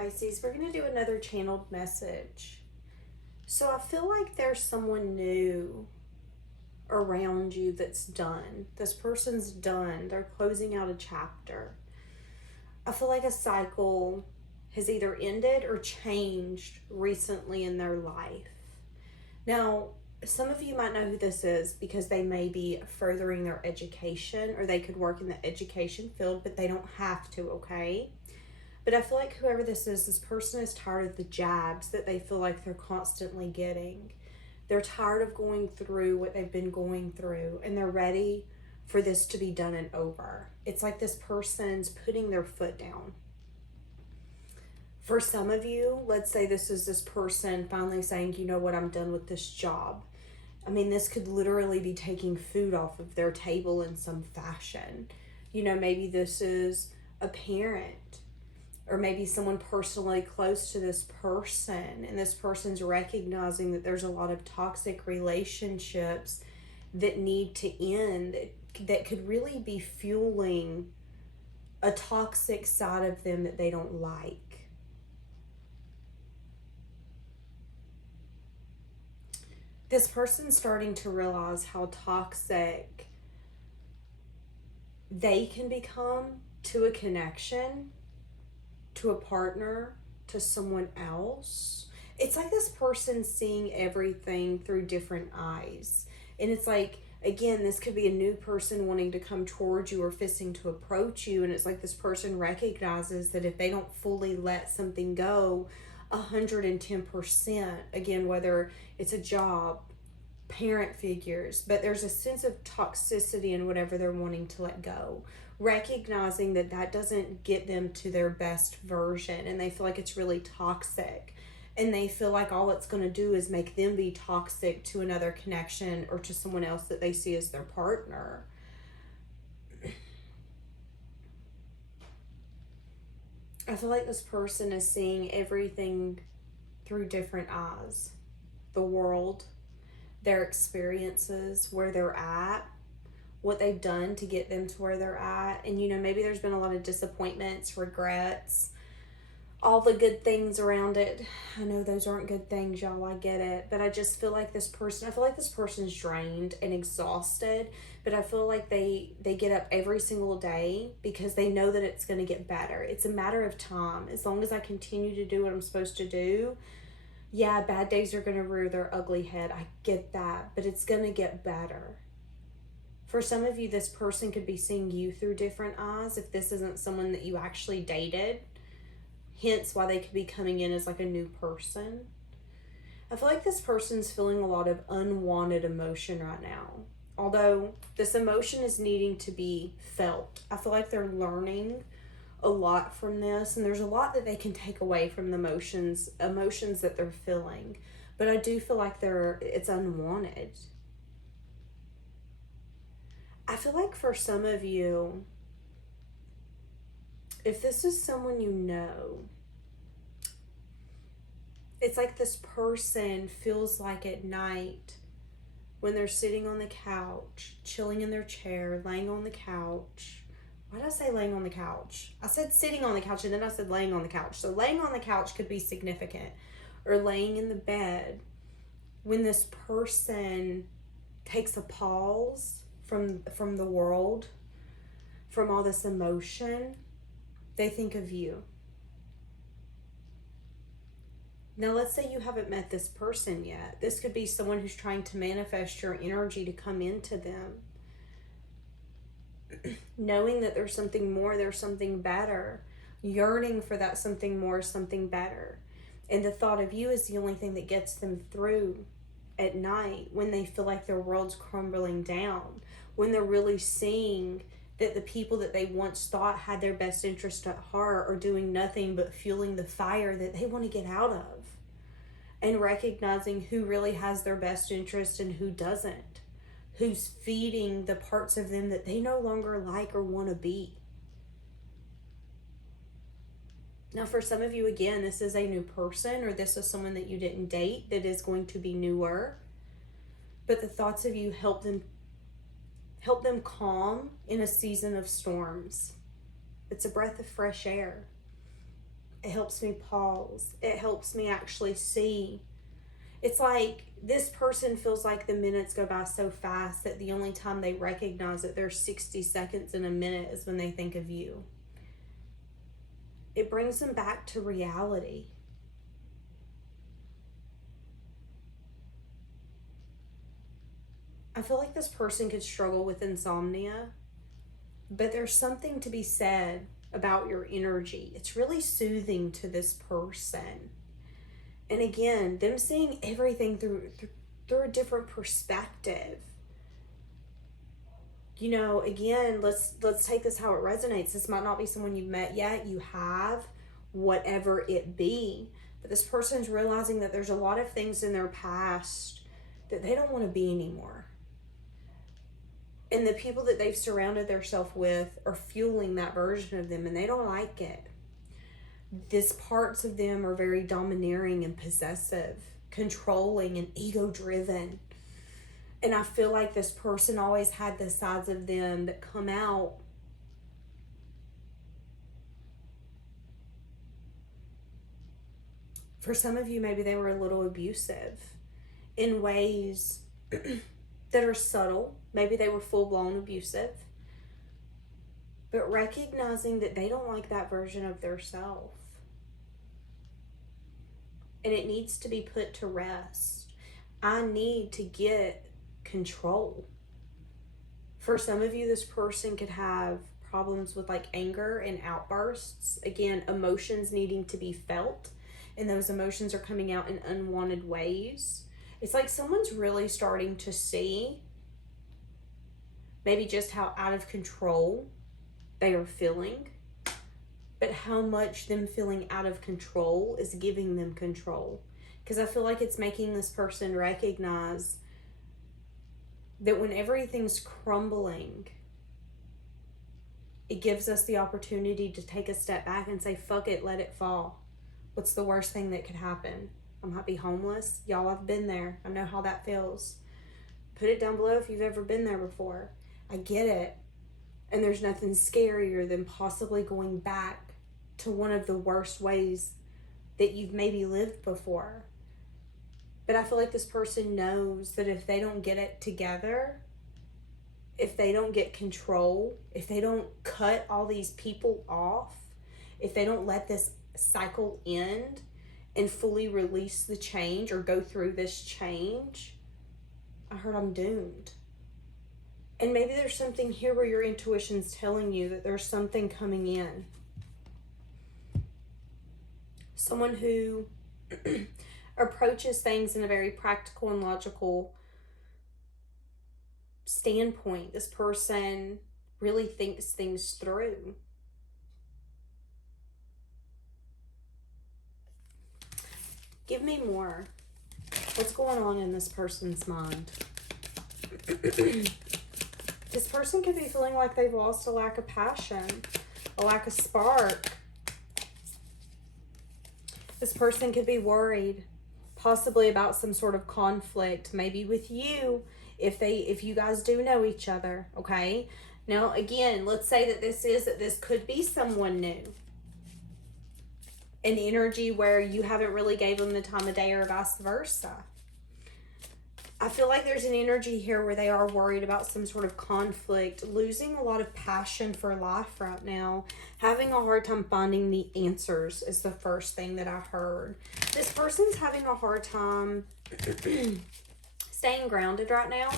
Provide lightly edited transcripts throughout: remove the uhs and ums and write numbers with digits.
Pisces, we're going to do another channeled message. So I feel like there's someone new around you that's done. This person's done. They're closing out a chapter. I feel like a cycle has either ended or changed recently in their life. Now, some of you might know who this is because they may be furthering their education, or they could work in the education field, but they don't have to, okay? But I feel like whoever this person is tired of the jabs that they feel like they're constantly getting. They're tired of going through what they've been going through, and they're ready for this to be done and over. It's like this person's putting their foot down. For some of you, let's say this is this person finally saying, you know what, I'm done with this job. I mean, this could literally be taking food off of their table in some fashion. You know, maybe this is a parent, or maybe someone personally close to this person, and this person's recognizing that there's a lot of toxic relationships that need to end, that could really be fueling a toxic side of them that they don't like. This person's starting to realize how toxic they can become to a connection, to a partner, to someone else. It's like this person seeing everything through different eyes. And it's like, again, this could be a new person wanting to come towards you or fisting to approach you. And it's like this person recognizes that if they don't fully let something go 110%, again, whether it's a job, parent figures, but there's a sense of toxicity in whatever they're wanting to let go, recognizing that that doesn't get them to their best version, and they feel like it's really toxic, and they feel like all it's going to do is make them be toxic to another connection or to someone else that they see as their partner. I feel like this person is seeing everything through different eyes. The world, their experiences, where they're at, what they've done to get them to where they're at. And, you know, maybe there's been a lot of disappointments, regrets, all the good things around it. I know those aren't good things, y'all, I get it. But I just feel like this person's drained and exhausted. But I feel like they get up every single day because they know that it's going to get better. It's a matter of time. As long as I continue to do what I'm supposed to do, yeah, bad days are going to rear their ugly head. I get that. But it's going to get better. For some of you, this person could be seeing you through different eyes if this isn't someone that you actually dated. Hence why they could be coming in as like a new person. I feel like this person's feeling a lot of unwanted emotion right now. Although this emotion is needing to be felt. I feel like they're learning a lot from this, and there's a lot that they can take away from the emotions that they're feeling. But I do feel like it's unwanted. I feel like for some of you, if this is someone you know, it's like this person feels like at night when they're sitting on the couch, chilling in their chair, laying on the couch. Why did I say laying on the couch? I said sitting on the couch, and then I said laying on the couch. So laying on the couch could be significant, or laying in the bed when this person takes a pause from the world, from all this emotion. They think of you. Now, let's say you haven't met this person yet. This could be someone who's trying to manifest your energy to come into them. Knowing that there's something more, there's something better. Yearning for that something more, something better. And the thought of you is the only thing that gets them through at night when they feel like their world's crumbling down. When they're really seeing that the people that they once thought had their best interest at heart are doing nothing but fueling the fire that they want to get out of. And recognizing who really has their best interest and who doesn't. Who's feeding the parts of them that they no longer like or want to be. Now, for some of you, again, this is a new person, or this is someone that you didn't date that is going to be newer. But the thoughts of you help them calm in a season of storms. It's a breath of fresh air. It helps me pause. It helps me actually see. It's like this person feels like the minutes go by so fast that the only time they recognize that there's 60 seconds in a minute is when they think of you. It brings them back to reality. I feel like this person could struggle with insomnia, but there's something to be said about your energy. It's really soothing to this person. And again, them seeing everything through a different perspective. You know, again, let's take this how it resonates. This might not be someone you've met yet. You have, whatever it be. But this person's realizing that there's a lot of things in their past that they don't want to be anymore. And the people that they've surrounded themselves with are fueling that version of them, and they don't like it. These parts of them are very domineering and possessive, controlling and ego-driven. And I feel like this person always had the sides of them that come out. For some of you, maybe they were a little abusive in ways that are subtle. Maybe they were full-blown abusive. But recognizing that they don't like that version of their self. And it needs to be put to rest. I need to get control. For some of you, this person could have problems with like anger and outbursts. Again, emotions needing to be felt. And those emotions are coming out in unwanted ways. It's like someone's really starting to see maybe just how out of control they are feeling, but how much them feeling out of control is giving them control. Because I feel like it's making this person recognize that when everything's crumbling, it gives us the opportunity to take a step back and say, fuck it, let it fall. What's the worst thing that could happen? I might be homeless. Y'all, I've been there. I know how that feels. Put it down below if you've ever been there before. I get it. And there's nothing scarier than possibly going back to one of the worst ways that you've maybe lived before. But I feel like this person knows that if they don't get it together, if they don't get control, if they don't cut all these people off, if they don't let this cycle end and fully release the change or go through this change, I heard I'm doomed. And maybe there's something here where your intuition's telling you that there's something coming in. Someone who approaches things in a very practical and logical standpoint. This person really thinks things through. Give me more. What's going on in this person's mind? This person could be feeling like they've lost a lack of passion, a lack of spark. This person could be worried, possibly about some sort of conflict, maybe with you, if you guys do know each other, okay? Now, again, let's say that this could be someone new. An energy where you haven't really gave them the time of day or vice versa. I feel like there's an energy here where they are worried about some sort of conflict, losing a lot of passion for life right now, having a hard time finding the answers is the first thing that I heard. This person's having a hard time staying grounded right now.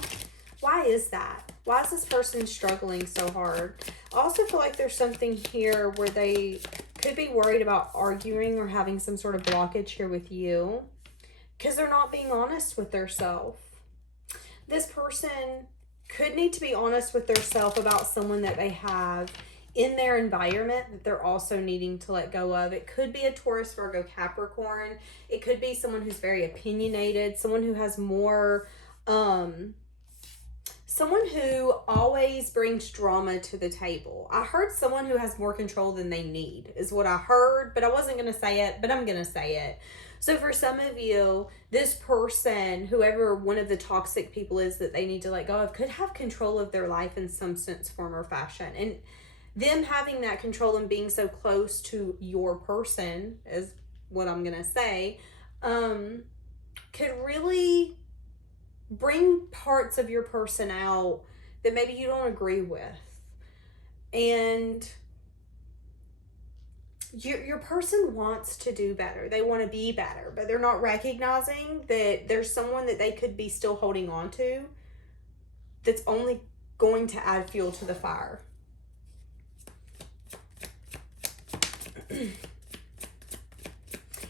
Why is that? Why is this person struggling so hard? I also feel like there's something here where they could be worried about arguing or having some sort of blockage here with you because they're not being honest with themselves. This person could need to be honest with themselves about someone that they have in their environment that they're also needing to let go of. It could be a Taurus, Virgo, Capricorn. It could be someone who's very opinionated, someone who has more, someone who always brings drama to the table. I heard someone who has more control than they need is what I heard, but I wasn't going to say it, but I'm going to say it. So for some of you, this person, whoever one of the toxic people is that they need to let go of, could have control of their life in some sense, form, or fashion. And them having that control and being so close to your person, is what I'm going to say, could really bring parts of your person out that maybe you don't agree with. And your person wants to do better. They want to be better, but they're not recognizing that there's someone that they could be still holding on to that's only going to add fuel to the fire. And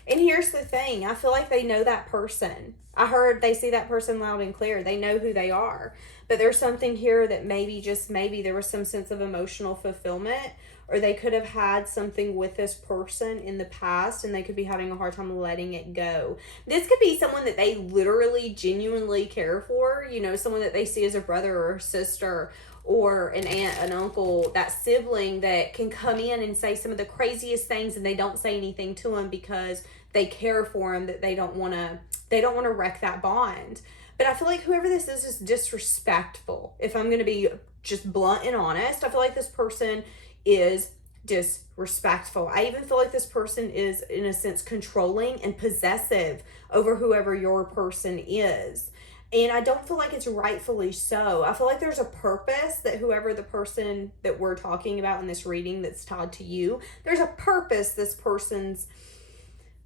here's the thing. I feel like they know that person. I heard they see that person loud and clear. They know who they are. But there's something here that maybe, just maybe, there was some sense of emotional fulfillment, or they could have had something with this person in the past and they could be having a hard time letting it go. This could be someone that they literally, genuinely care for. You know, someone that they see as a brother or a sister, or an aunt, an uncle, that sibling that can come in and say some of the craziest things and they don't say anything to them because they care for them, that they don't want to wreck that bond. But I feel like whoever this is disrespectful. If I'm going to be just blunt and honest, I feel like this person is disrespectful. I even feel like this person is, in a sense, controlling and possessive over whoever your person is. And I don't feel like it's rightfully so. I feel like there's a purpose that whoever the person that we're talking about in this reading that's tied to you, there's a purpose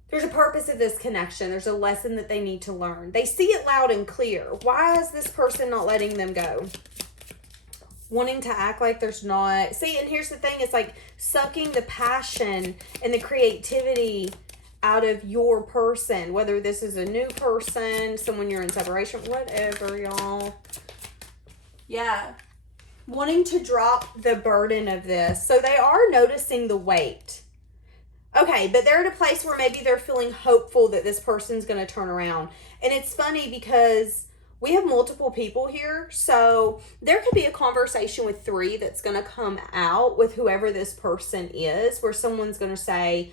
there's a purpose of this connection. There's a lesson that they need to learn. They see it loud and clear. Why is this person not letting them go? Wanting to act like there's not. See, and here's the thing. It's like sucking the passion and the creativity out of your person. Whether this is a new person, someone you're in separation, whatever, y'all. Yeah. Wanting to drop the burden of this. So they are noticing the weight. Okay, but they're at a place where maybe they're feeling hopeful that this person's going to turn around. And it's funny because we have multiple people here. So there could be a conversation with 3 that's going to come out with whoever this person is, where someone's going to say,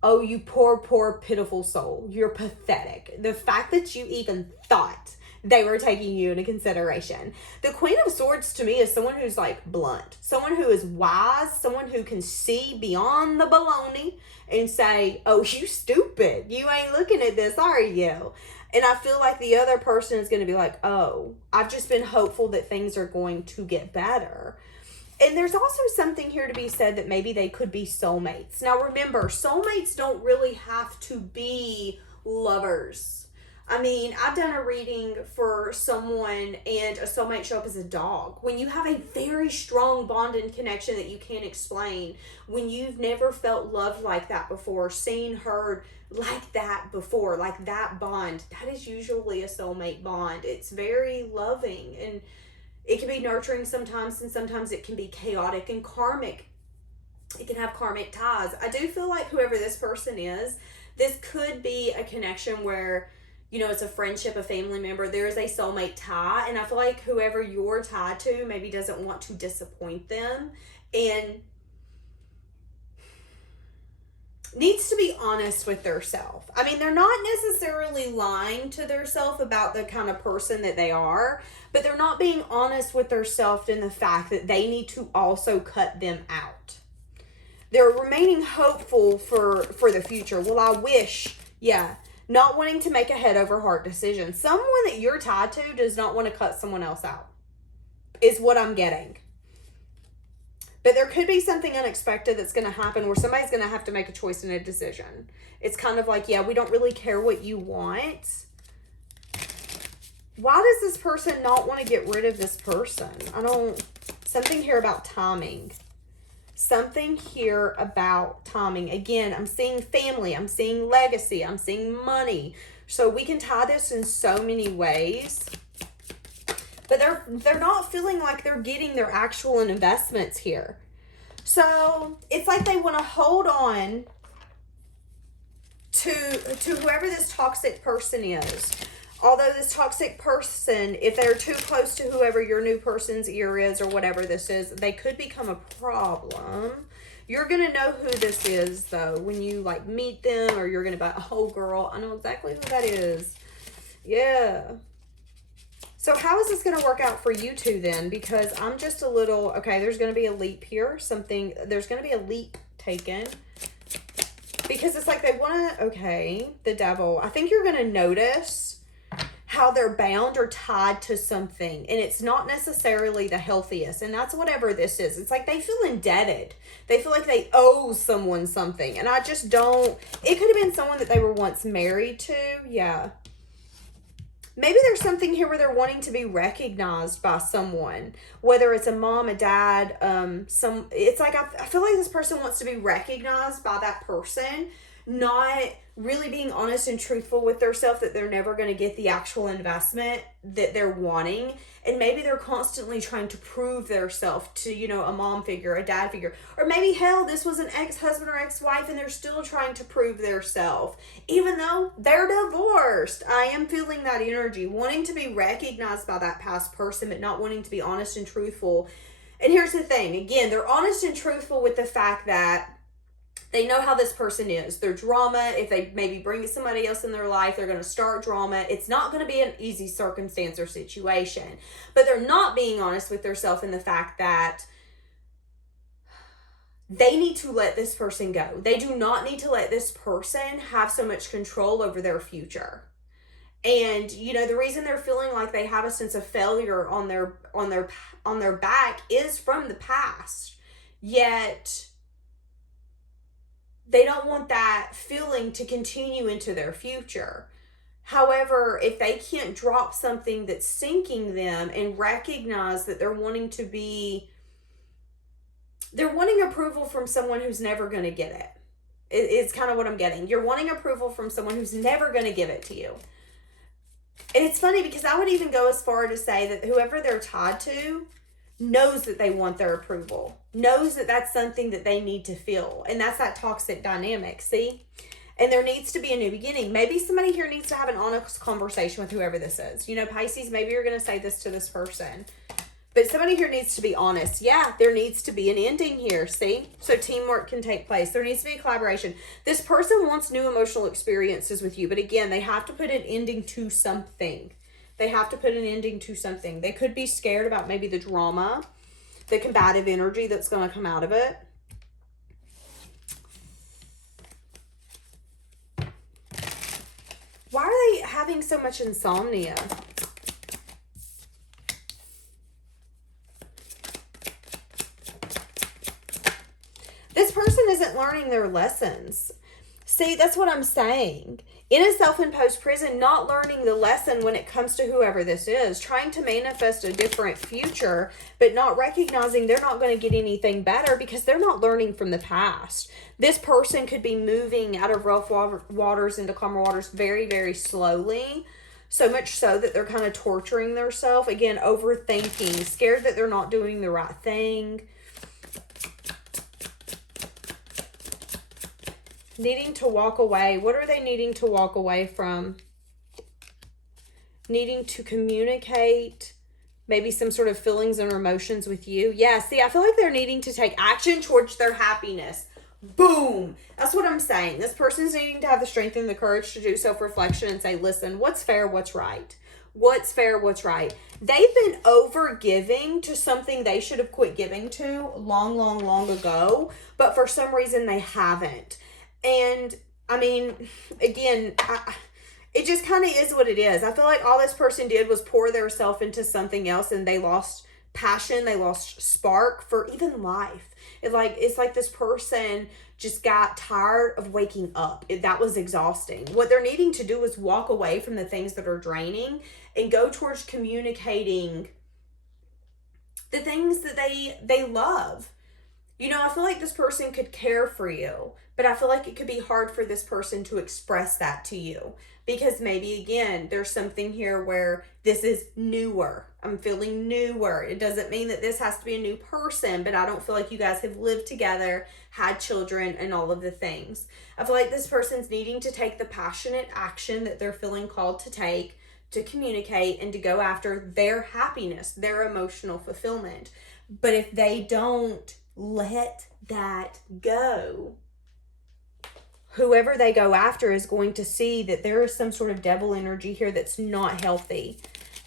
oh, you poor, poor, pitiful soul. You're pathetic. The fact that you even thought they were taking you into consideration. The Queen of Swords to me is someone who's like blunt, someone who is wise, someone who can see beyond the baloney and say, oh, you stupid. You ain't looking at this, are you? And I feel like the other person is going to be like, oh, I've just been hopeful that things are going to get better. And there's also something here to be said that maybe they could be soulmates. Now, remember, soulmates don't really have to be lovers. I mean, I've done a reading for someone and a soulmate show up as a dog. When you have a very strong bond and connection that you can't explain, when you've never felt loved like that before, seen, heard like that before, like that bond, that is usually a soulmate bond. It's very loving, and it can be nurturing sometimes, and sometimes it can be chaotic and karmic. It can have karmic ties. I do feel like whoever this person is, this could be a connection where, you know, it's a friendship, a family member. There is a soulmate tie. And I feel like whoever you're tied to maybe doesn't want to disappoint them and needs to be honest with their self. I mean, they're not necessarily lying to their self about the kind of person that they are, but they're not being honest with their self in the fact that they need to also cut them out. They're remaining hopeful for the future. Well, I wish, yeah. Not wanting to make a head over heart decision. Someone that you're tied to does not want to cut someone else out, is what I'm getting. But there could be something unexpected that's going to happen where somebody's going to have to make a choice and a decision. It's kind of like, yeah, we don't really care what you want. Why does this person not want to get rid of this person? Something here about timing. Something here about timing. Again, I'm seeing family. I'm seeing legacy. I'm seeing money. So we can tie this in so many ways. But they're not feeling like they're getting their actual investments here. So it's like they want to hold on to whoever this toxic person is. Although this toxic person, if they're too close to whoever your new person's ear is or whatever this is, they could become a problem. You're going to know who this is, though, when you, like, meet them, or you're going to be like, oh, girl, I know exactly who that is. Yeah. So how is this going to work out for you two then? Because I'm just a little, okay, there's going to be a leap here. There's going to be a leap taken. Because it's like they want to, okay, the devil. I think you're going to notice how they're bound or tied to something. And it's not necessarily the healthiest. And that's whatever this is. It's like they feel indebted. They feel like they owe someone something. And I just don't, it could have been someone that they were once married to. Yeah. Maybe there's something here where they're wanting to be recognized by someone, whether it's a mom, a dad, it's like, I feel like this person wants to be recognized by that person, not really being honest and truthful with themselves that they're never going to get the actual investment that they're wanting. And maybe they're constantly trying to prove themselves to, you know, a mom figure, a dad figure, or maybe hell, this was an ex-husband or ex-wife and they're still trying to prove themselves, even though they're divorced. I am feeling that energy, wanting to be recognized by that past person, but not wanting to be honest and truthful. And here's the thing, again, they're honest and truthful with the fact that they know how this person is. Their drama, if they maybe bring somebody else in their life, they're going to start drama. It's not going to be an easy circumstance or situation. But they're not being honest with themselves in the fact that they need to let this person go. They do not need to let this person have so much control over their future. And, you know, the reason they're feeling like they have a sense of failure on their back is from the past. Yet they don't want that feeling to continue into their future. However, if they can't drop something that's sinking them and recognize that they're wanting approval from someone who's never going to get it. It's kind of what I'm getting. You're wanting approval from someone who's never going to give it to you. And it's funny because I would even go as far to say that whoever they're tied to knows that they want their approval, knows that that's something that they need to feel. And that's that toxic dynamic, see? And there needs to be a new beginning. Maybe somebody here needs to have an honest conversation with whoever this is. You know, Pisces, maybe you're going to say this to this person. But somebody here needs to be honest. Yeah, there needs to be an ending here, see? So teamwork can take place. There needs to be a collaboration. This person wants new emotional experiences with you. But again, they have to put an ending to something. They have to put an ending to something. They could be scared about maybe the drama, the combative energy that's going to come out of it. Why are they having so much insomnia? This person isn't learning their lessons. See, that's what I'm saying. In a self-imposed prison, not learning the lesson when it comes to whoever this is, trying to manifest a different future, but not recognizing they're not going to get anything better because they're not learning from the past. This person could be moving out of rough waters into calmer waters very, very slowly. So much so that they're kind of torturing themselves. Again, overthinking, scared that they're not doing the right thing. Needing to walk away. What are they needing to walk away from? Needing to communicate maybe some sort of feelings and emotions with you. Yeah, see, I feel like they're needing to take action towards their happiness. Boom. That's what I'm saying. This person's needing to have the strength and the courage to do self-reflection and say, listen, what's fair, what's right? What's fair, what's right? They've been over giving to something they should have quit giving to long, long, long ago. But for some reason, they haven't. And, I mean, again, it just kind of is what it is. I feel like all this person did was pour themselves into something else and they lost passion. They lost spark for even life. It's like this person just got tired of waking up. That was exhausting. What they're needing to do is walk away from the things that are draining and go towards communicating the things that they love. You know, I feel like this person could care for you, but I feel like it could be hard for this person to express that to you because maybe, again, there's something here where this is newer. I'm feeling newer. It doesn't mean that this has to be a new person, but I don't feel like you guys have lived together, had children, and all of the things. I feel like this person's needing to take the passionate action that they're feeling called to take, to communicate, and to go after their happiness, their emotional fulfillment. But if they don't let that go, whoever they go after is going to see that there is some sort of devil energy here that's not healthy.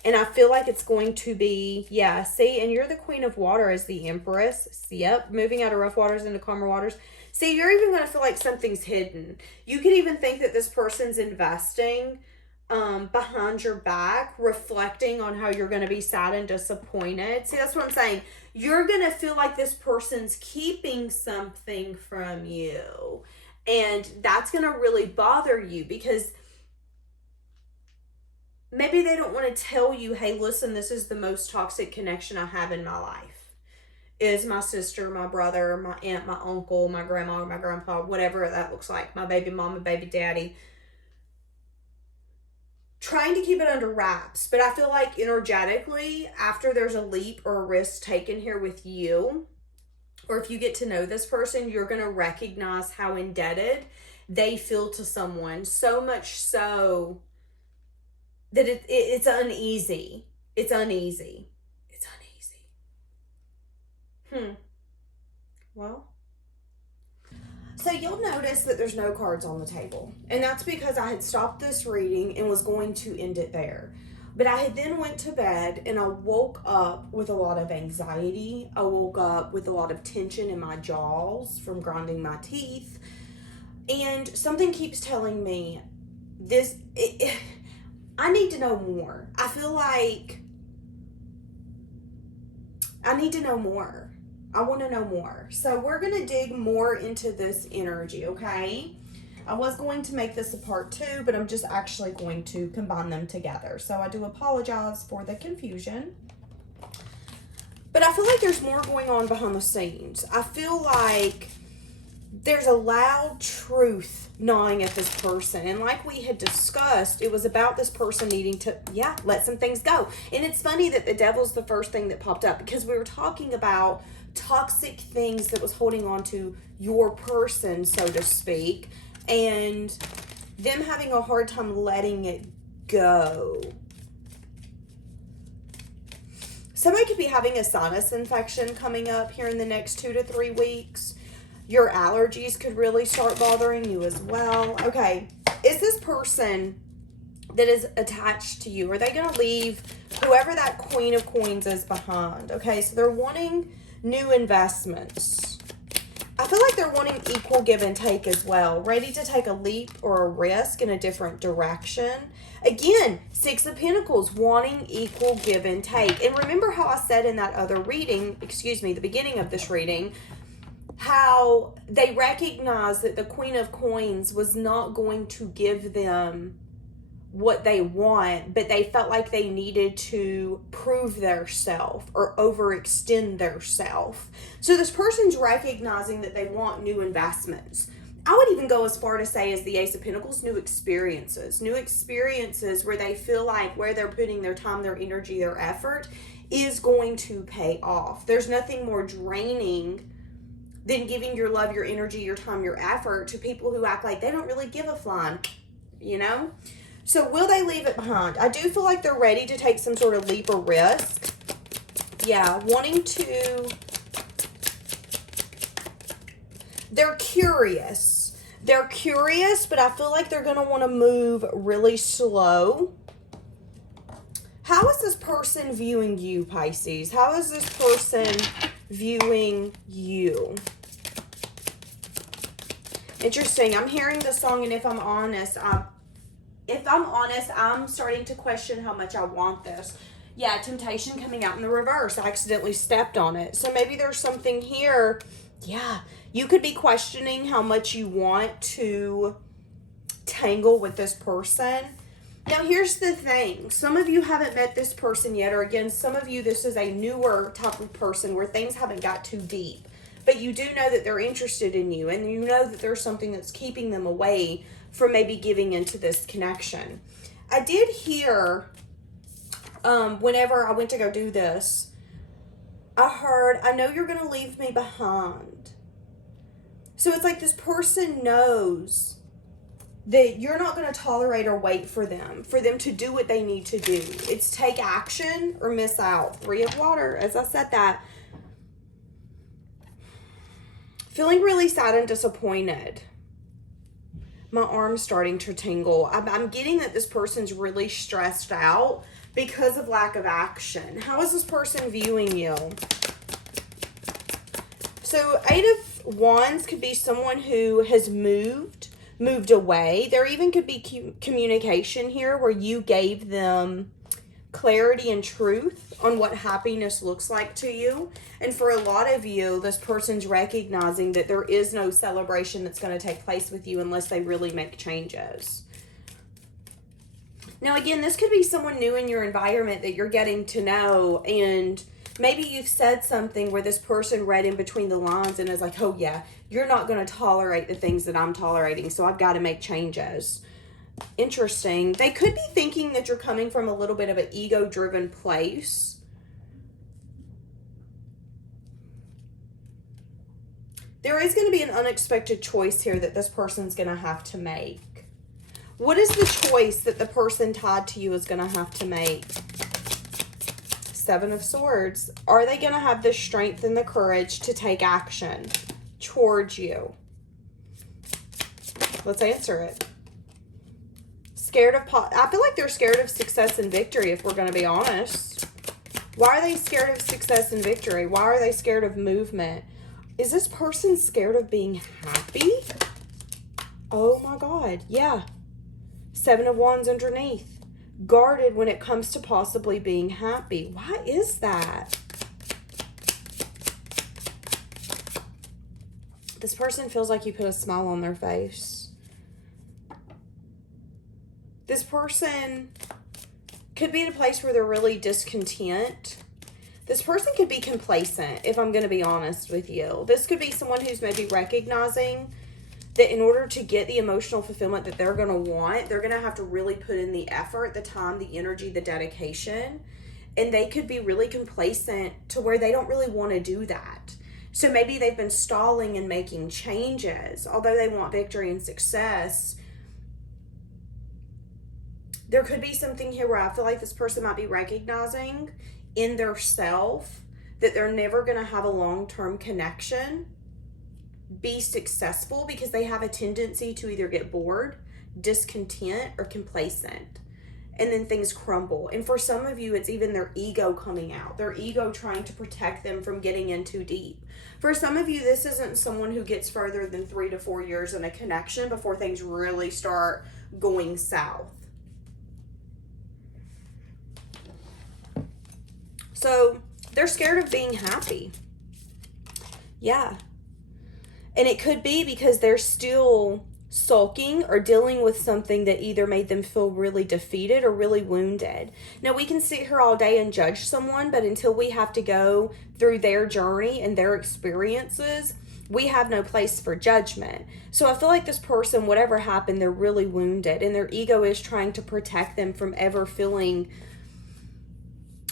And I feel like it's going to be, yeah, see, and you're the Queen of Water as the Empress. Yep, moving out of rough waters into calmer waters. See, you're even going to feel like something's hidden. You could even think that this person's investing behind your back, reflecting on how you're going to be sad and disappointed. See, that's what I'm saying. You're going to feel like this person's keeping something from you. And that's going to really bother you because maybe they don't want to tell you, hey, listen, this is the most toxic connection I have in my life. Is my sister, my brother, my aunt, my uncle, my grandma, my grandpa, whatever that looks like, my baby mama, baby daddy. Trying to keep it under wraps. But I feel like energetically, after there's a leap or a risk taken here with you, or if you get to know this person, you're going to recognize how indebted they feel to someone. So much so that it's uneasy. It's uneasy. It's uneasy. Well, so you'll notice that there's no cards on the table. And that's because I had stopped this reading and was going to end it there. But I had then went to bed and I woke up with a lot of anxiety. I woke up with a lot of tension in my jaws from grinding my teeth. And something keeps telling me I need to know more. I feel like I need to know more. I want to know more. So we're going to dig more into this energy, okay? I was going to make this a part 2, but I'm just actually going to combine them together. So I do apologize for the confusion. But I feel like there's more going on behind the scenes. I feel like there's a loud truth gnawing at this person. And like we had discussed, it was about this person needing to, let some things go. And it's funny that the devil's the first thing that popped up because we were talking about toxic things that was holding on to your person, so to speak, and them having a hard time letting it go. Somebody could be having a sinus infection coming up here in the next 2 to 3 weeks. Your allergies could really start bothering you as well. Okay, is this person that is attached to you, are they going to leave whoever that Queen of Coins is behind? Okay, so they're wanting new investments. I feel like they're wanting equal give and take as well, ready to take a leap or a risk in a different direction. Again, 6 of Pentacles, wanting equal give and take. And remember how I said in that other reading, the beginning of this reading, how they recognized that the Queen of Coins was not going to give them what they want, but they felt like they needed to prove their self or overextend their self. So this person's recognizing that they want new investments. I would even go as far to say as the Ace of Pentacles, new experiences where they feel like where they're putting their time, their energy, their effort is going to pay off. There's nothing more draining than giving your love, your energy, your time, your effort to people who act like they don't really give a flying, So will they leave it behind? I do feel like they're ready to take some sort of leap or risk. Yeah, they're curious. They're curious, but I feel like they're going to want to move really slow. How is this person viewing you, Pisces? How is this person viewing you? Interesting. I'm hearing the song, and if I'm honest, I'm starting to question how much I want this. Yeah, temptation coming out in the reverse. I accidentally stepped on it. So maybe there's something here. Yeah, you could be questioning how much you want to tangle with this person. Now, here's the thing. Some of you haven't met this person yet, or again, some of you, this is a newer type of person where things haven't got too deep. But you do know that they're interested in you, and you know that there's something that's keeping them away from maybe giving into this connection. I did hear, whenever I went to go do this, I heard, I know you're going to leave me behind. So it's like this person knows that you're not going to tolerate or wait for them to do what they need to do. It's take action or miss out. 3 of Water, as I said that. Feeling really sad and disappointed. My arm's starting to tingle. I'm getting that this person's really stressed out because of lack of action. How is this person viewing you? So 8 of Wands could be someone who has moved away. There even could be communication here where you gave them clarity and truth on what happiness looks like to you. And for a lot of you, this person's recognizing that there is no celebration that's going to take place with you unless they really make changes. Now, again, this could be someone new in your environment that you're getting to know, and maybe you've said something where this person read in between the lines and is like, oh yeah, you're not going to tolerate the things that I'm tolerating, so I've got to make changes. Interesting. They could be thinking that you're coming from a little bit of an ego-driven place. There is going to be an unexpected choice here that this person's going to have to make. What is the choice that the person tied to you is going to have to make? 7 of Swords. Are they going to have the strength and the courage to take action towards you? Let's answer it. Scared of I feel like they're scared of success and victory, if we're going to be honest. Why are they scared of success and victory? Why are they scared of movement? Is this person scared of being happy? Oh my God. Yeah. 7 of Wands underneath. Guarded when it comes to possibly being happy. Why is that? This person feels like you put a smile on their face. This person could be in a place where they're really discontent. This person could be complacent, if I'm going to be honest with you. This could be someone who's maybe recognizing that in order to get the emotional fulfillment that they're going to want, they're going to have to really put in the effort, the time, the energy, the dedication. And they could be really complacent to where they don't really want to do that. So maybe they've been stalling and making changes. Although they want victory and success, there could be something here where I feel like this person might be recognizing in their self that they're never going to have a long-term connection, be successful, because they have a tendency to either get bored, discontent, or complacent. And then things crumble. And for some of you, it's even their ego coming out. Their ego trying to protect them from getting in too deep. For some of you, this isn't someone who gets further than 3 to 4 years in a connection before things really start going south. So they're scared of being happy. Yeah. And it could be because they're still sulking or dealing with something that either made them feel really defeated or really wounded. Now, we can sit here all day and judge someone, but until we have to go through their journey and their experiences, we have no place for judgment. So I feel like this person, whatever happened, they're really wounded, and their ego is trying to protect them from ever feeling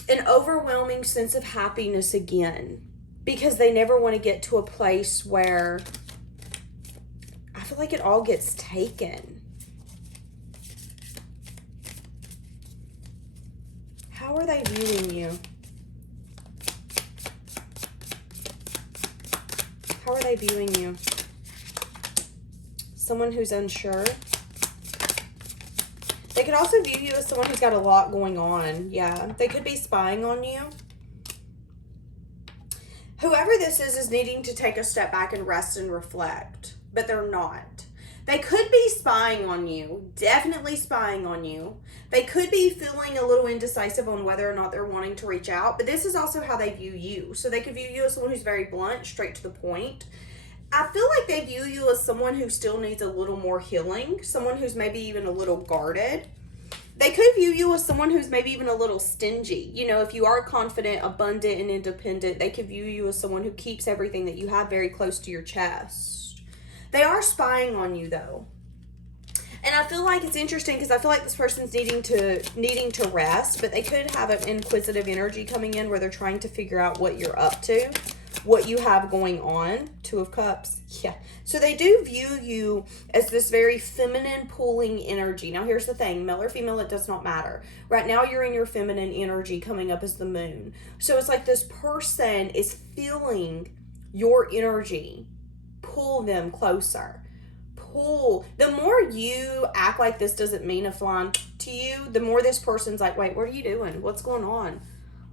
an overwhelming sense of happiness again, because they never want to get to a place where I feel like it all gets taken. How are they viewing you? How are they viewing you? Someone who's unsure. They could also view you as someone who's got a lot going on. Yeah, they could be spying on you. Whoever this is needing to take a step back and rest and reflect, but they're not. They could be spying on you, definitely spying on you. They could be feeling a little indecisive on whether or not they're wanting to reach out, but this is also how they view you. So they could view you as someone who's very blunt, straight to the point. I feel like they view you as someone who still needs a little more healing, someone who's maybe even a little guarded. They could view you as someone who's maybe even a little stingy. You know, if you are confident, abundant, and independent, they could view you as someone who keeps everything that you have very close to your chest. They are spying on you, though. And I feel like it's interesting because I feel like this person's needing to rest, but they could have an inquisitive energy coming in where they're trying to figure out what you're up to, what you have going on. 2 of Cups. Yeah. So they do view you as this very feminine pulling energy. Now, here's the thing. Male or female, it does not matter. Right now, you're in your feminine energy coming up as the moon. So it's like this person is feeling your energy pull them closer. Pull. The more you act like this doesn't mean a flying to you, the more this person's like, wait, what are you doing? What's going on?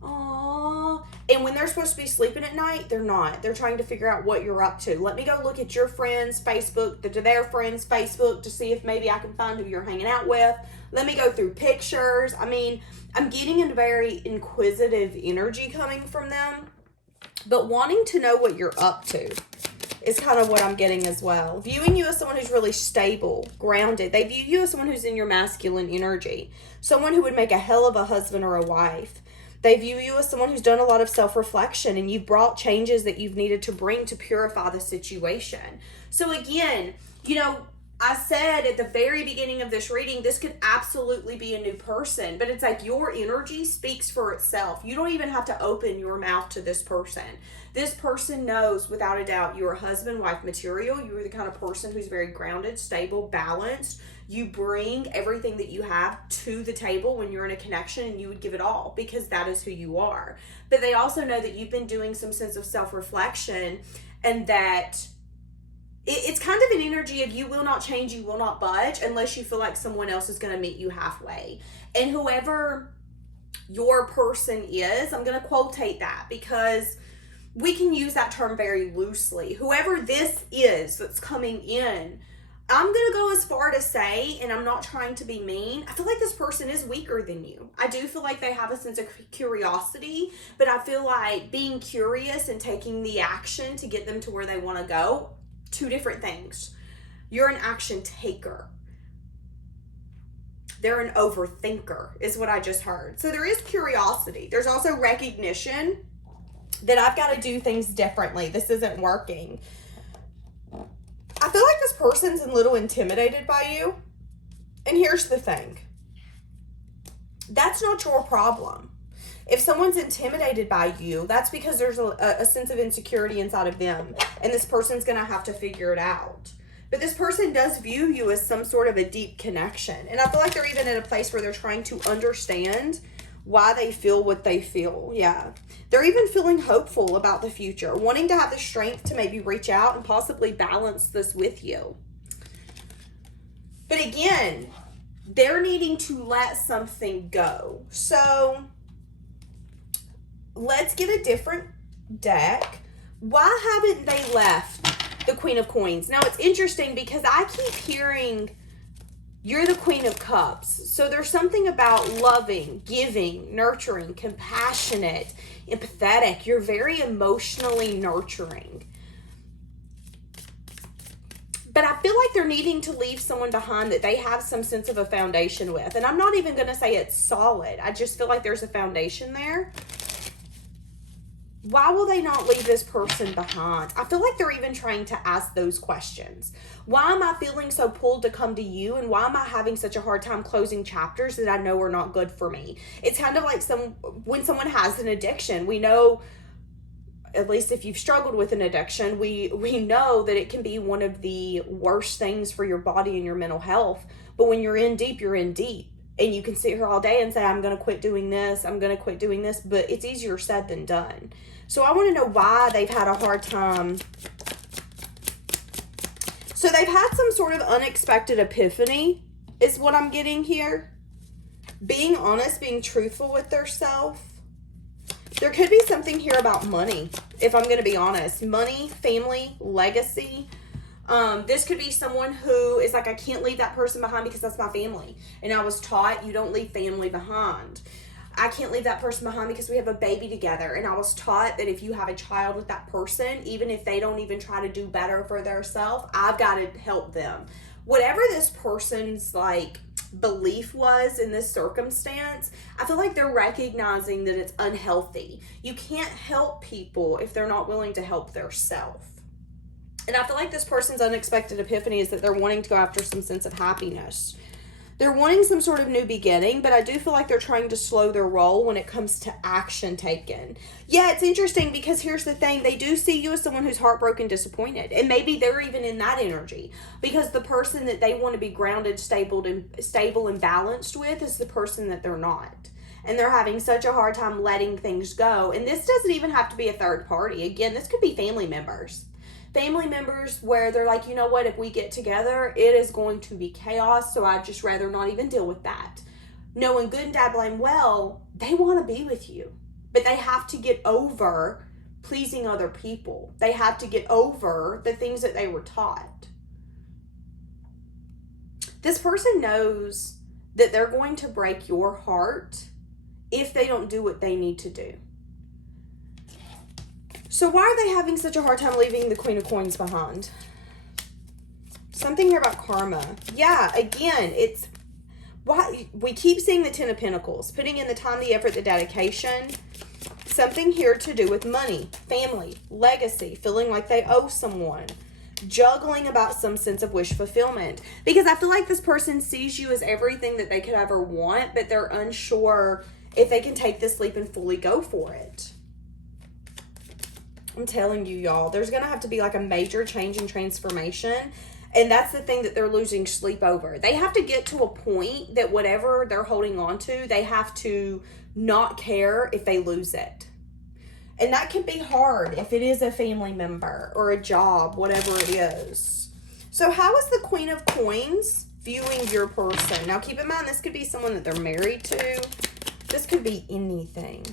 Aww. And when they're supposed to be sleeping at night, they're not. They're trying to figure out what you're up to. Let me go look at your friends' Facebook, their friends' Facebook, to see if maybe I can find who you're hanging out with. Let me go through pictures. I mean, I'm getting a very inquisitive energy coming from them, but wanting to know what you're up to is kind of what I'm getting as well. Viewing you as someone who's really stable, grounded. They view you as someone who's in your masculine energy. Someone who would make a hell of a husband or a wife. They view you as someone who's done a lot of self-reflection, and you've brought changes that you've needed to bring to purify the situation. So again, you know, I said at the very beginning of this reading, this could absolutely be a new person, but it's like your energy speaks for itself. You don't even have to open your mouth to this person. This person knows without a doubt you're husband, wife material. You're the kind of person who's very grounded, stable, balanced. You bring everything that you have to the table when you're in a connection, and you would give it all because that is who you are. But they also know that you've been doing some sense of self-reflection, and that it's kind of an energy of you will not change, you will not budge unless you feel like someone else is going to meet you halfway. And whoever your person is, I'm going to quotate that because we can use that term very loosely. Whoever this is that's coming in, I'm going to go as far to say, and I'm not trying to be mean, I feel like this person is weaker than you. I do feel like they have a sense of curiosity, but I feel like being curious and taking the action to get them to where they want to go, two different things. You're an action taker. They're an overthinker, is what I just heard. So there is curiosity. There's also recognition that I've got to do things differently. This isn't working. I feel like this person's a little intimidated by you. And here's the thing. That's not your problem. If someone's intimidated by you, that's because there's a sense of insecurity inside of them. And this person's going to have to figure it out. But this person does view you as some sort of a deep connection. And I feel like they're even at a place where they're trying to understand why they feel what they feel. Yeah. They're even feeling hopeful about the future, wanting to have the strength to maybe reach out and possibly balance this with you. But again, they're needing to let something go. So let's get a different deck. Why haven't they left the Queen of Coins? Now, it's interesting because I keep hearing you're the Queen of Cups. So there's something about loving, giving, nurturing, compassionate, empathetic. You're very emotionally nurturing. But I feel like they're needing to leave someone behind that they have some sense of a foundation with. And I'm not even going to say it's solid. I just feel like there's a foundation there. Why will they not leave this person behind? I feel like they're even trying to ask those questions. Why am I feeling so pulled to come to you? And why am I having such a hard time closing chapters that I know are not good for me? It's kind of like when someone has an addiction, we know, at least if you've struggled with an addiction, we know that it can be one of the worst things for your body and your mental health. But when you're in deep, you're in deep. And you can sit here all day and say, I'm going to quit doing this. I'm going to quit doing this. But it's easier said than done. So I want to know why they've had a hard time. So they've had some sort of unexpected epiphany is what I'm getting here. Being honest, being truthful with themselves. There could be something here about money, if I'm going to be honest. Money, family, legacy. This could be someone who is like, I can't leave that person behind because that's my family. And I was taught you don't leave family behind. I can't leave that person behind because we have a baby together. And I was taught that if you have a child with that person, even if they don't even try to do better for themselves, I've got to help them. Whatever this person's like belief was in this circumstance, I feel like they're recognizing that it's unhealthy. You can't help people if they're not willing to help themselves. And I feel like this person's unexpected epiphany is that they're wanting to go after some sense of happiness. They're wanting some sort of new beginning, but I do feel like they're trying to slow their roll when it comes to action taken. Yeah, it's interesting because here's the thing. They do see you as someone who's heartbroken, disappointed. And maybe they're even in that energy because the person that they want to be grounded, stable, and balanced with is the person that they're not. And they're having such a hard time letting things go. And this doesn't even have to be a third party. Again, this could be family members. Family members where they're like, you know what, if we get together, it is going to be chaos, so I'd just rather not even deal with that. knowing good and bad, blame well, they want to be with you. But they have to get over pleasing other people. They have to get over the things that they were taught. This person knows that they're going to break your heart if they don't do what they need to do. So why are they having such a hard time leaving the Queen of Coins behind? Something here about karma. Yeah, again, it's why we keep seeing the Ten of Pentacles, putting in the time, the effort, the dedication. Something here to do with money, family, legacy, feeling like they owe someone, juggling about some sense of wish fulfillment. Because I feel like this person sees you as everything that they could ever want, but they're unsure if they can take this leap and fully go for it. I'm telling you, y'all, there's going to have to be like a major change and transformation. And that's the thing that they're losing sleep over. They have to get to a point that whatever they're holding on to, they have to not care if they lose it. And that can be hard if it is a family member or a job, whatever it is. So how is the Queen of Coins viewing your person? Now keep in mind, this could be someone that they're married to. This could be anything.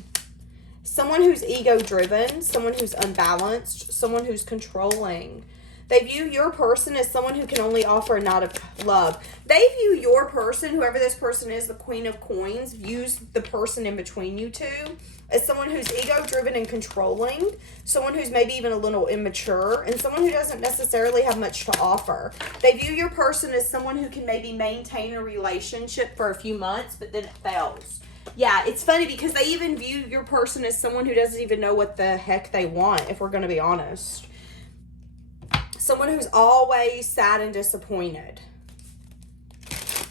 Someone who's ego-driven, someone who's unbalanced, someone who's controlling. They view your person as someone who can only offer a nod of love. They view your person, whoever this person is, the Queen of Coins, views the person in between you two as someone who's ego-driven and controlling, someone who's maybe even a little immature, and someone who doesn't necessarily have much to offer. They view your person as someone who can maybe maintain a relationship for a few months, but then it fails. Yeah, it's funny because they even view your person as someone who doesn't even know what the heck they want, if we're going to be honest. Someone who's always sad and disappointed.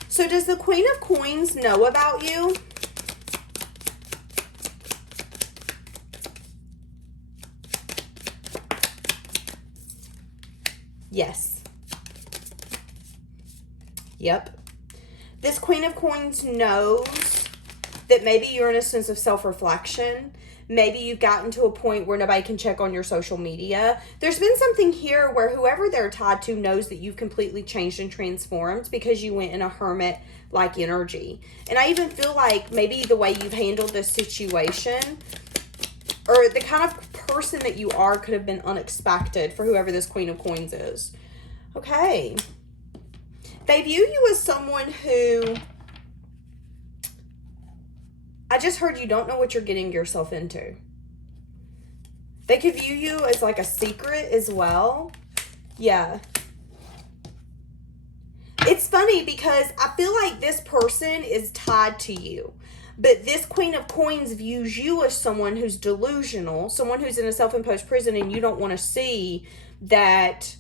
So does the Queen of Coins know about you? Yes. Yep. This Queen of Coins knows that maybe you're in a sense of self-reflection. Maybe you've gotten to a point where nobody can check on your social media. There's been something here where whoever they're tied to knows that you've completely changed and transformed because you went in a hermit-like energy. And I even feel like maybe the way you've handled this situation or the kind of person that you are could have been unexpected for whoever this Queen of Coins is. Okay. They view you as someone who... I just heard you don't know what you're getting yourself into. They could view you as like a secret as well. Yeah. It's funny because I feel like this person is tied to you. But this Queen of Coins views you as someone who's delusional, someone who's in a self-imposed prison, and you don't want to see that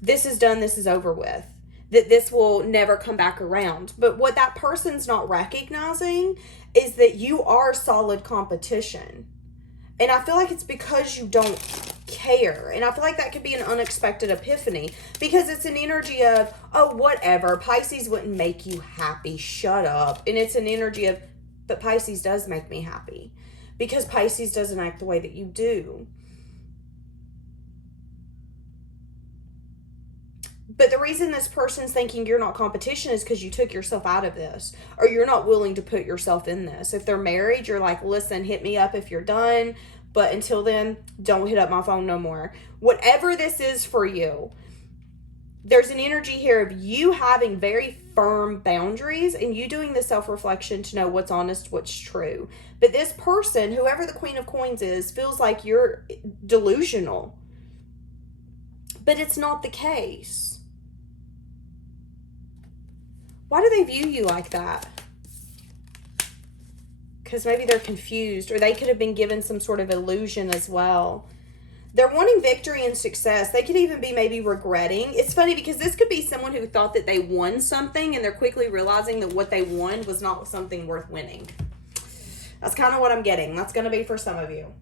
this is done, this is over with, that this will never come back around. But what that person's not recognizing is that you are solid competition. And I feel like it's because you don't care. And I feel like that could be an unexpected epiphany because it's an energy of, oh, whatever, Pisces wouldn't make you happy, shut up. And it's an energy of, but Pisces does make me happy because Pisces doesn't act the way that you do. But the reason this person's thinking you're not competition is because you took yourself out of this or you're not willing to put yourself in this. If they're married, you're like, listen, hit me up if you're done. But until then, don't hit up my phone no more. Whatever this is for you, there's an energy here of you having very firm boundaries and you doing the self-reflection to know what's honest, what's true. But this person, whoever the Queen of Coins is, feels like you're delusional. But it's not the case. Why do they view you like that? Because maybe they're confused or they could have been given some sort of illusion as well. They're wanting victory and success. They could even be maybe regretting. It's funny because this could be someone who thought that they won something and they're quickly realizing that what they won was not something worth winning. That's kind of what I'm getting. That's going to be for some of you.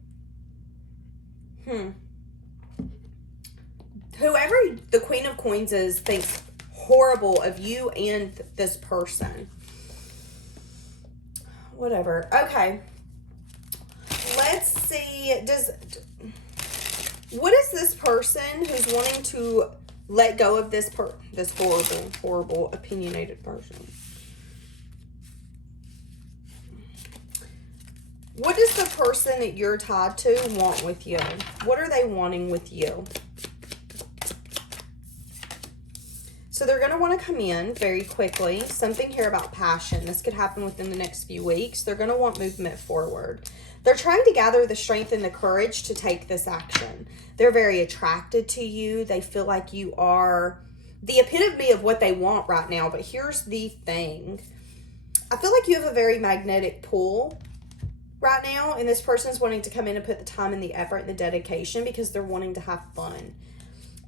Whoever the Queen of Coins is thinks horrible of you and this person. Whatever. Okay. Let's see. What is this person who's wanting to let go of this horrible, opinionated person? What does the person that you're tied to want with you? What are they wanting with you? So they're going to want to come in very quickly. Something here about passion. This could happen within the next few weeks. They're going to want movement forward. They're trying to gather the strength and the courage to take this action. They're very attracted to you. They feel like you are the epitome of what they want right now. But here's the thing. I feel like you have a very magnetic pull right now. And this person's wanting to come in and put the time and the effort and the dedication because they're wanting to have fun.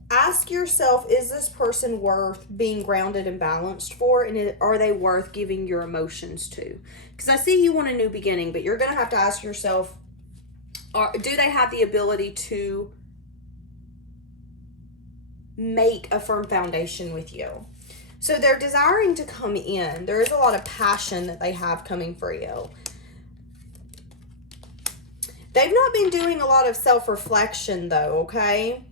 Ask yourself, is this person worth being grounded and balanced for? And are they worth giving your emotions to? Because I see you want a new beginning, but you're going to have to ask yourself, do they have the ability to make a firm foundation with you? So they're desiring to come in. There is a lot of passion that they have coming for you. They've not been doing a lot of self-reflection though, okay?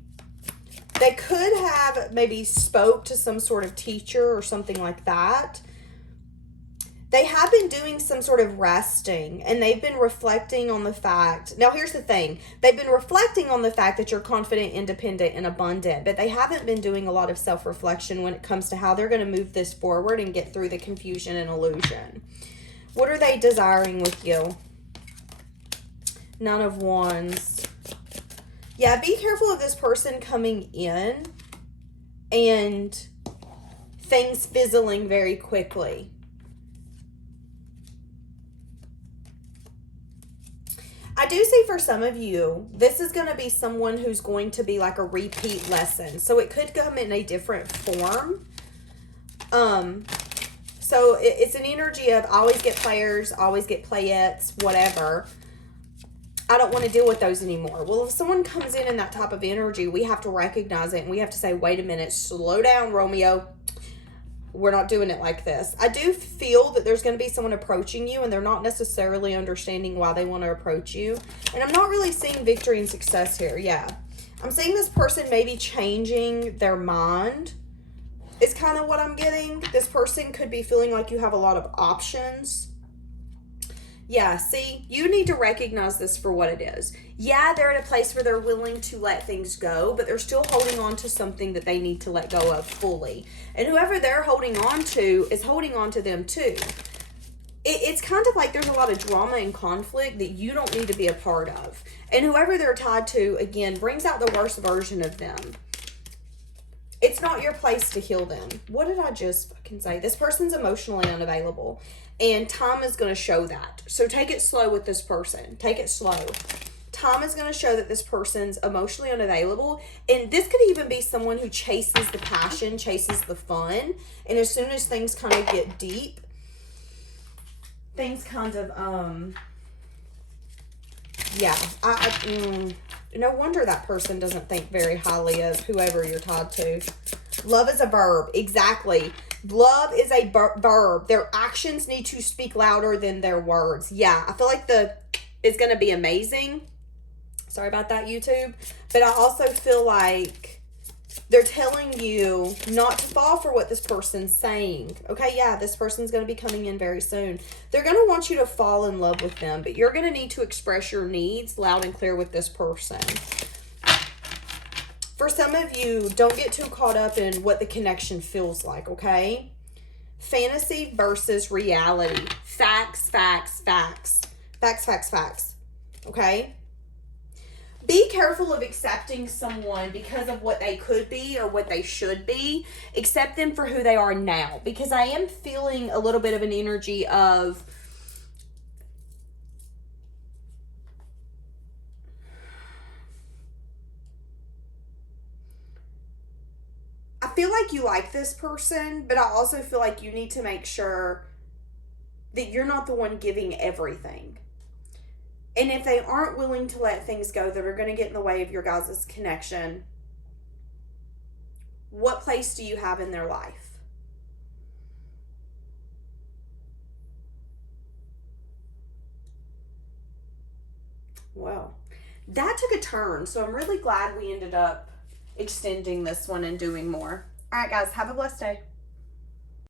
They could have maybe spoke to some sort of teacher or something like that. They have been doing some sort of resting, and they've been reflecting on the fact. Now, here's the thing. They've been reflecting on the fact that you're confident, independent, and abundant, but they haven't been doing a lot of self-reflection when it comes to how they're going to move this forward and get through the confusion and illusion. What are they desiring with you? Nine of Wands. Yeah, be careful of this person coming in and things fizzling very quickly. I do see for some of you, this is going to be someone who's going to be like a repeat lesson. So it could come in a different form. So it's an energy of always get players, always get playettes, whatever. I don't want to deal with those anymore. Well, if someone comes in that type of energy, we have to recognize it and we have to say, wait a minute, slow down, Romeo. We're not doing it like this. I do feel that there's going to be someone approaching you and they're not necessarily understanding why they want to approach you. And I'm not really seeing victory and success here. Yeah. I'm seeing this person maybe changing their mind is kind of what I'm getting. This person could be feeling like you have a lot of options. Yeah, see, you need to recognize this for what it is. Yeah, they're at a place where they're willing to let things go, but they're still holding on to something that they need to let go of fully. And whoever they're holding on to is holding on to them too. It's kind of like there's a lot of drama and conflict that you don't need to be a part of. And whoever they're tied to, again, brings out the worst version of them. It's not your place to heal them. What did I just fucking say? This person's emotionally unavailable. And time is going to show that. So take it slow with this person. Take it slow. Time is going to show that this person's emotionally unavailable. And this could even be someone who chases the passion, chases the fun. And as soon as things kind of get deep, things kind of, yeah. No wonder that person doesn't think very highly of whoever you're tied to. Love is a verb. Exactly. Love is a verb. Their actions need to speak louder than their words. Yeah, I feel like it's going to be amazing. Sorry about that, YouTube. But I also feel like they're telling you not to fall for what this person's saying. Okay, yeah, this person's going to be coming in very soon. They're going to want you to fall in love with them, but you're going to need to express your needs loud and clear with this person. For some of you, don't get too caught up in what the connection feels like, okay? Fantasy versus reality. Facts, facts, facts. Facts, facts, facts. Okay? Be careful of accepting someone because of what they could be or what they should be. Accept them for who they are now. Because I am feeling a little bit of an energy of I feel like you like this person, but I also feel like you need to make sure that you're not the one giving everything. And if they aren't willing to let things go that are going to get in the way of your guys' connection, what place do you have in their life? Well, that took a turn, so I'm really glad we ended up extending this one and doing more. All right, guys, have a blessed day.